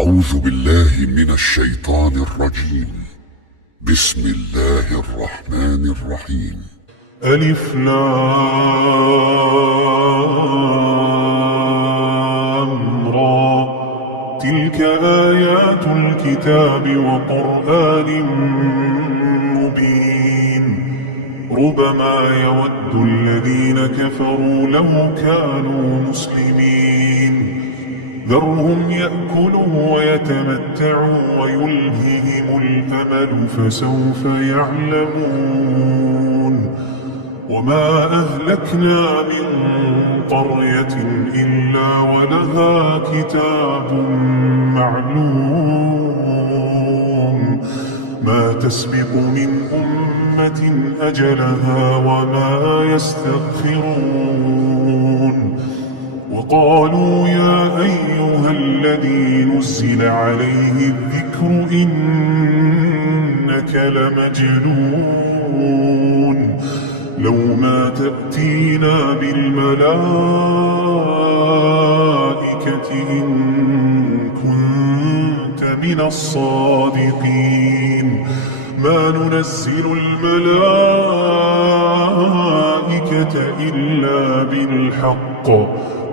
أعوذ بالله من الشيطان الرجيم. بسم الله الرحمن الرحيم. ألف لام را، تلك آيات الكتاب وقرآن مبين. ربما يود الذين كفروا لو كانوا مسلمين. ذرهم يأكلوا ويتمتعوا ويلههم الأمل فسوف يعلمون. وما أهلكنا من قرية إلا ولها كتاب معلوم. ما تسبق من أمة أجلها وما يستأخرون. وقالوا يا أيها الذي نزل عليه الذكر إنك لمجنون. لو ما تأتينا بالملائكة إن كنت من الصادقين. ما ننزل الملائكة إلا بالحق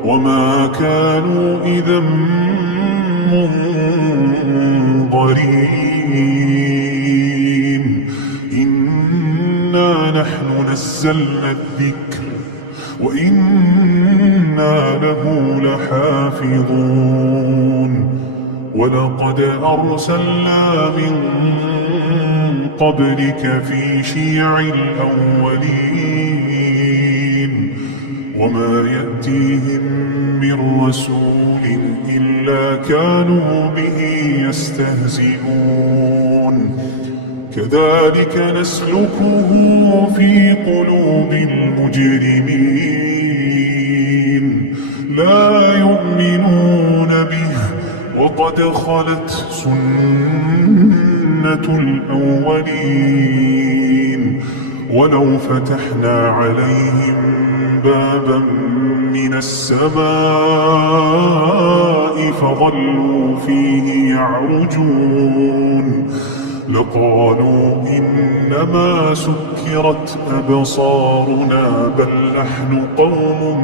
وما كانوا إذا منظرين. إنا نحن نزلنا الذكر وإنا له لحافظون. ولقد أرسلنا من قبلك في شيع الأولين. وما يأتيهم من رسول إلا كانوا به يستهزئون. كذلك نسلكه في قلوب المجرمين. لا يؤمنون به وقد خلت سنة الأولين. ولو فتحنا عليهم بابا من السماء فظلوا فيه يعرجون لقالوا إنما سكرت أبصارنا بل نحن قوم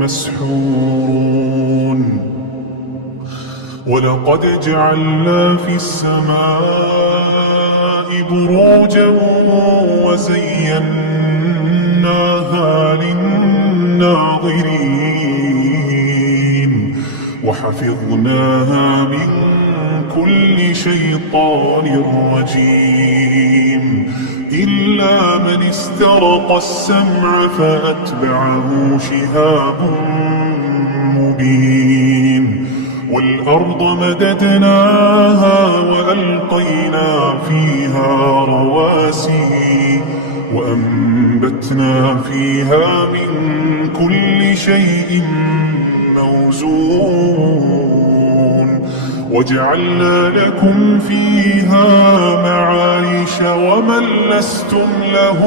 مسحورون. ولقد جعلنا في السماء بروجا وزيناها للناظرين وحفظناها من كل شيطان رجيم إلا من استرق السمع فأتبعه شهاب مبين. والأرض مددناها وألقينا فيها رواسي وأنبتنا فيها من كل شيء موزون. وجعلنا لكم فيها معايش ومن لستم له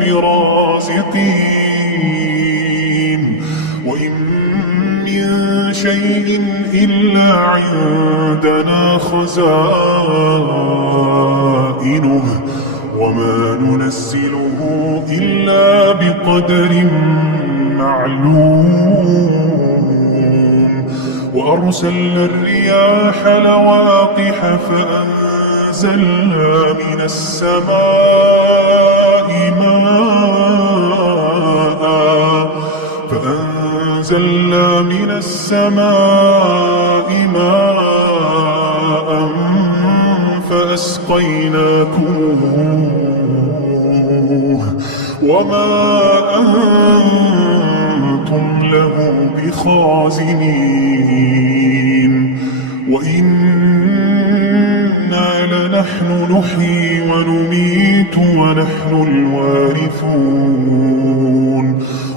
برازقين. وإن من شيء إلا عندنا خزائنه وما ننزله إلا بقدر معلوم. وأرسلنا الرياح لواقح فأنزلنا من السماء ماء فأسقيناكموه وما أنتم له بخازنين. وإنا لنحن نحيي ونميت ونحن الوارثون.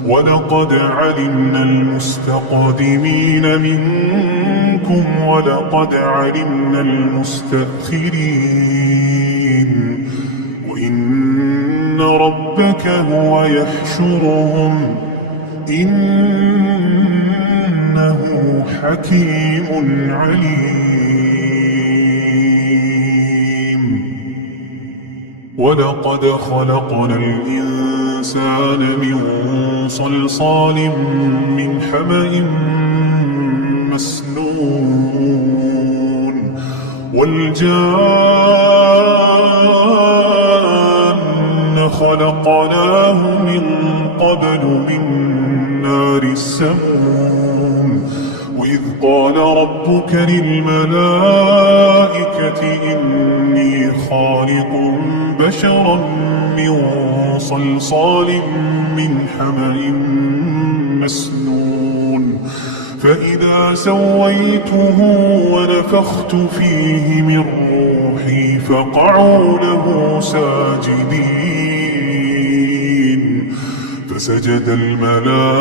ولقد علمنا المستقدمين منكم ولقد علمنا المستأخرين. وإن ربك هو يحشرهم إنه حكيم عليم. ولقد خلقنا الإنسان من صلصال من حمأ مسنون والجان خلقناه من قبل من نار السموم وإذ قال ربك للملائكة إني خالق بشرا من صلصال من حمأ مسنون فإذا سويته ونفخت فيه من روحي فقعوا له ساجدين فسجد الملائكة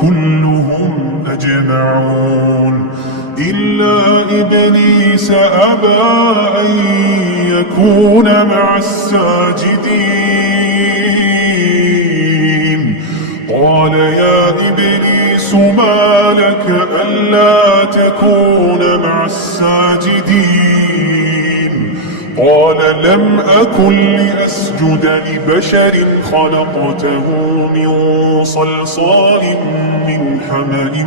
كلهم أجمعون إلا إبليس أبى أن يكون مع الساجدين قال يا إبليس ما لك ألا تكون مع الساجدين قال لم أكن لأسجد لبشر خلقته من صلصال من حمأ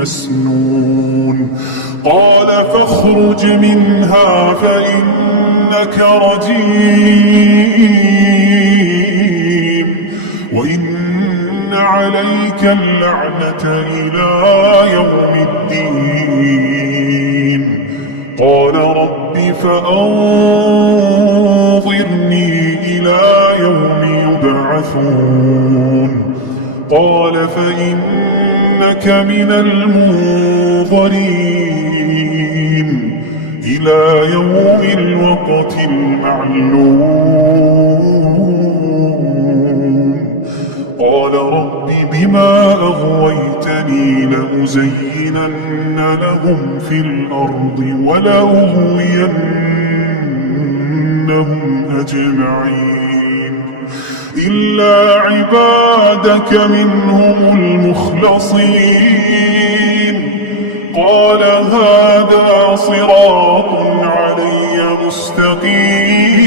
مسنون قال فاخرج منها فإنك رجيم وإن عليك اللعنة إلى يوم الدين قال رب فأنظرني إلى يوم يبعثون قال فإنك من المنظرين إلى يوم الوقت المعلوم قال رب بما أغويتني لأزينن لهم في الأرض ولأغوينهم أجمعين إلا عبادك منهم المخلصين قال هذا صراط علي مستقيم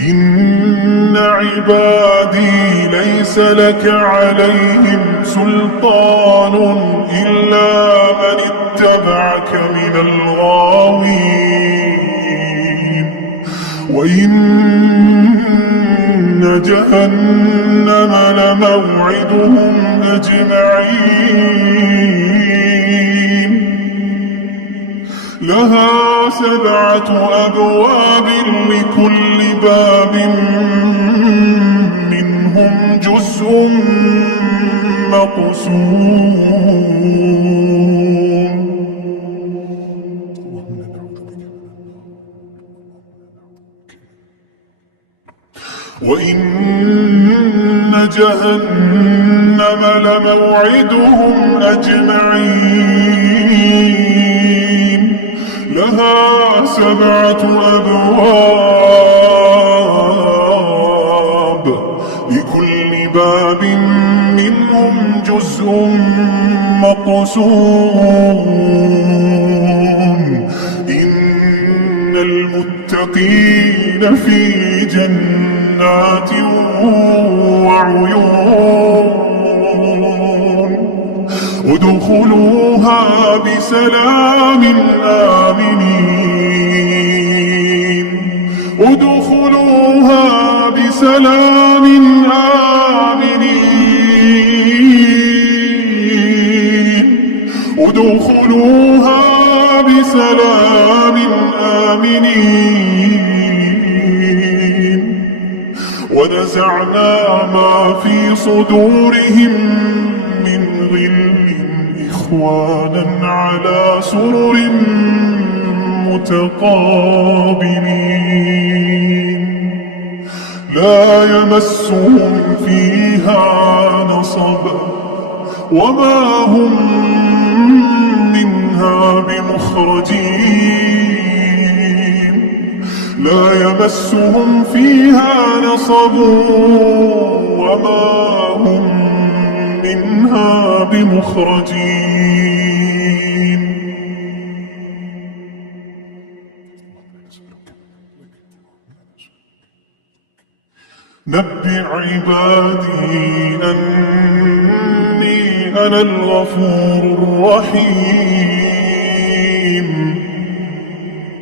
إن عبادي ليس لك عليهم سلطان إلا من اتبعك من الغاوين وإن جهنم لموعدهم أجمعين لها 7 أبواب لكل باب منهم جزء مقسوم وإن جهنم لموعدهم أجمعين لها 7 أبواب لكل باب منهم جزء مقسوم إن المتقين في جنات وعيون ادخلوها بسلام آمنين ادخلوها بسلام آمنين ادخلوها بسلام آمنين ونزعنا ما في صدورهم من غل إخوانا على سرر متقابلين لا يمسهم فيها نصب وما هم منها بمخرجين لا يمسهم فيها نصب وما هم منها بمخرجين نبئ عبادي أني أنا الغفور الرحيم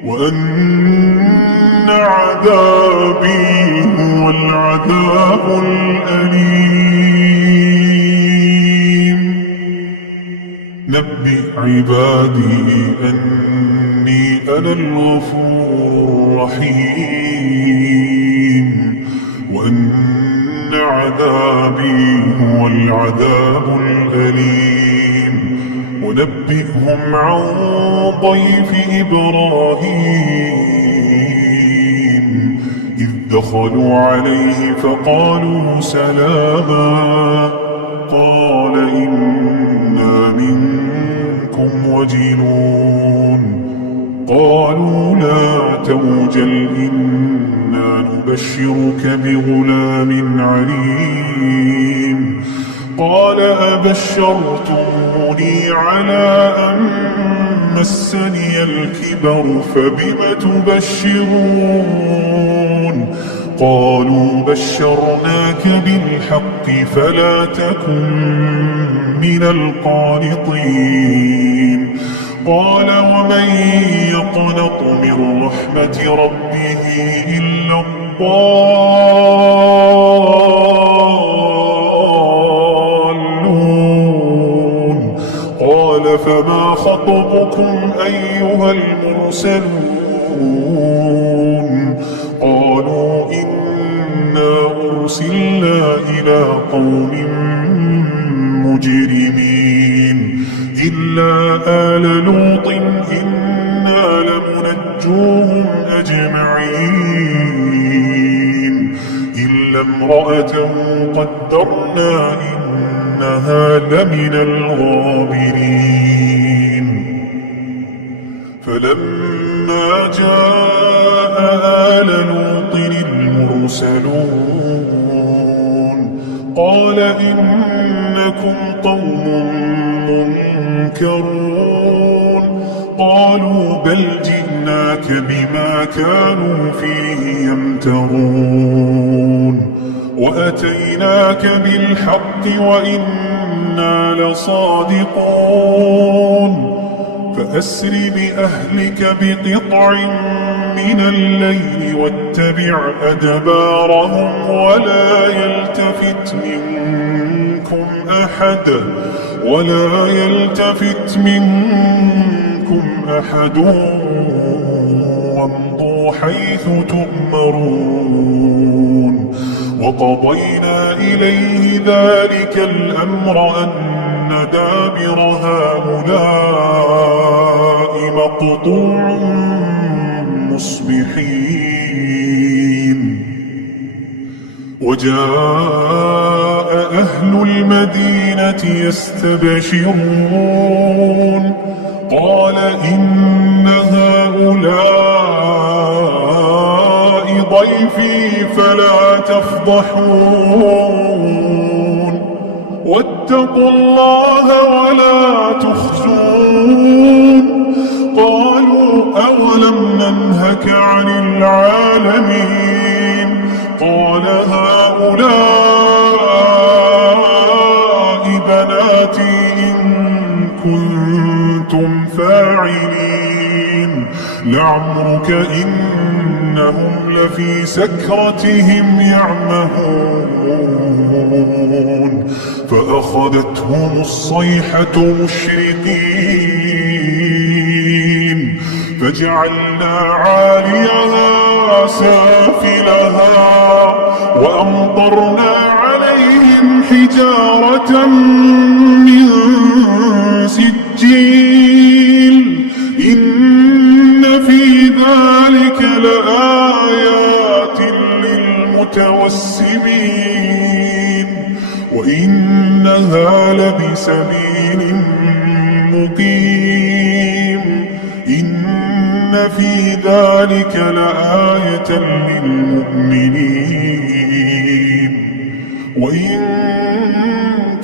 وأن عذابي هو العذاب الأليم. نبئ عبادي أني أنا الغفور الرحيم وأن عذابي هو العذاب الأليم. ونبئهم عن ضيف إبراهيم إذ دخلوا عليه فقالوا سلاما قال إنا منكم وجلون قالوا لا توجل إنا نبشرك بغلام عليم. قال أبشرتموني على أن مسني الكبر فبم تبشرون قالوا بشرناك بالحق فلا تكن من القانطين. قال ومن يقنط من رحمة ربه إلا الضالون. قال فما خطبكم أيها المرسلون قالوا إنا أرسلنا إلى قوم مجرمين إلا آل لوط إنا لمنجوهم أجمعين إلا امرأته قدرنا إنها لمن الغابرين. فلما جاء آل لوط المرسلون قال إنكم قوم منكرون قالوا بل جئناك بما كانوا فيه يمترون وأتيناك بالحق وإنا لصادقون. فأسر بأهلك بقطع من الليل واتبع أدبارهم ولا يلتفت منكم أحد وامضوا حيث تؤمرون. وقضينا إليه ذلك الأمر أن دابر هؤلاء مقطوع مصبحين. وجاء أهل المدينة يستبشرون قال إن هؤلاء ضيفي فلا تفضحون واتقوا الله ولا تخزون. قالوا أولم ننهك عن العالمين قال هؤلاء بناتي إن كنتم فاعلين لعمرك إنهم لفي سكرتهم يعمهون. فأخذتهم الصيحة مشرقين فجعلنا عاليها سافلها وأمطرنا عليهم حجارة من سجيل إن في ذلك لآيات للمتوسمين وإنها لبسبيل مقيم إن في ذلك لآية للمؤمنين. وإن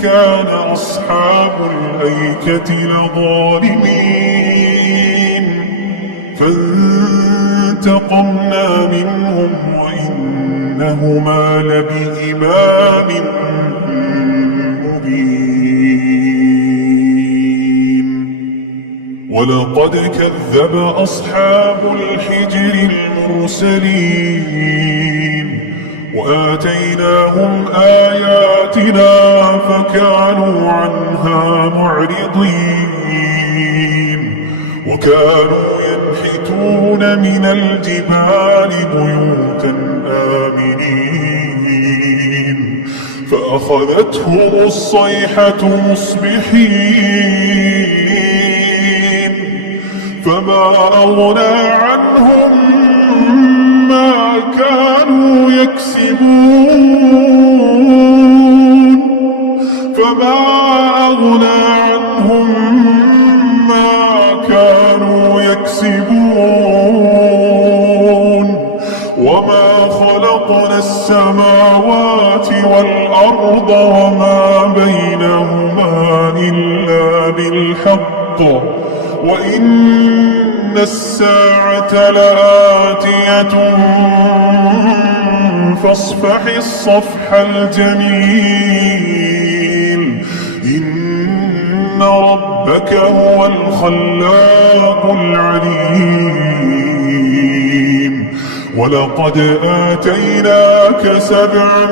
كان أصحاب الأيكة لظالمين فانتقمنا منهم وإنا إنهما لبإمام مبين ولقد كذب أصحاب الحجر المرسلين وآتيناهم آياتنا فكانوا عنها معرضين وكانوا ينحتون من الجبال بيوتا آمنين فأخذتهم الصيحة مصبحين فما أغنى عنهم ما كانوا يكسبون فما أغنى عنهم ما كانوا يكسبون وما خلقنا السماوات والأرض وما بينهما إلا بالحق وإن الساعة لآتية فاصفح الصفح الجميل إن ربك هو الخلاق العليم ولقد آتيناك 7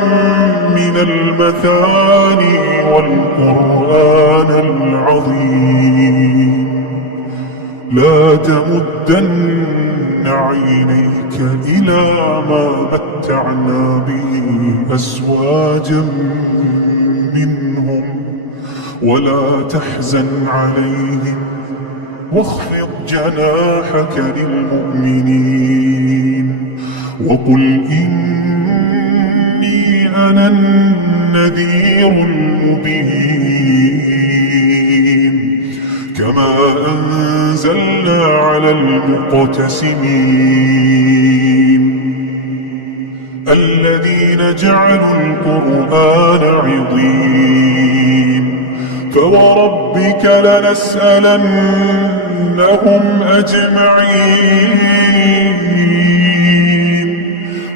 من المثاني والقرآن العظيم لا تمدن عينيك إلى ما متعنا به أزواجا منهم ولا تحزن عليهم واخفض جناحك للمؤمنين وقل إني أنا النذير المبين كما أنزلنا على المقتسمين الذين جعلوا القرآن عضين فوربك لنسألنهم أجمعين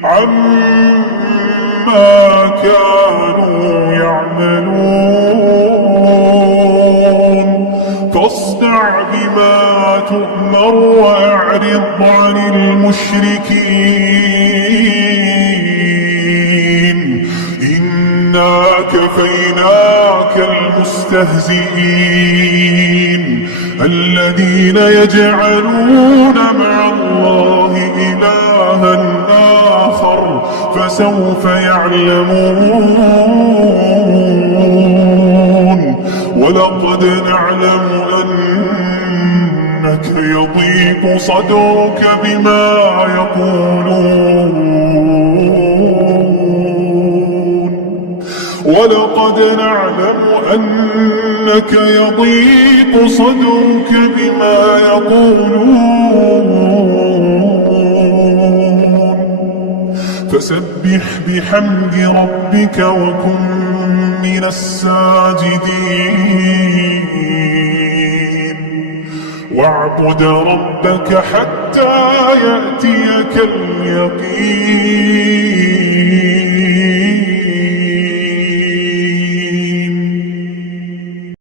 عما كانوا يعملون فاصدع بما تؤمر وأعرض عن المشركين إنا كفيناك المستهزئين الذين يجعلون مع الله إلها آخر فسوف يعلمون ولقد نعلم أنك يضيق صدرك بما يقولون ولقد نعلم أنك يضيق صدرك بما يقولون فسبح بحمد ربك وكن من الساجدين واعبد ربك حتى يأتيك اليقين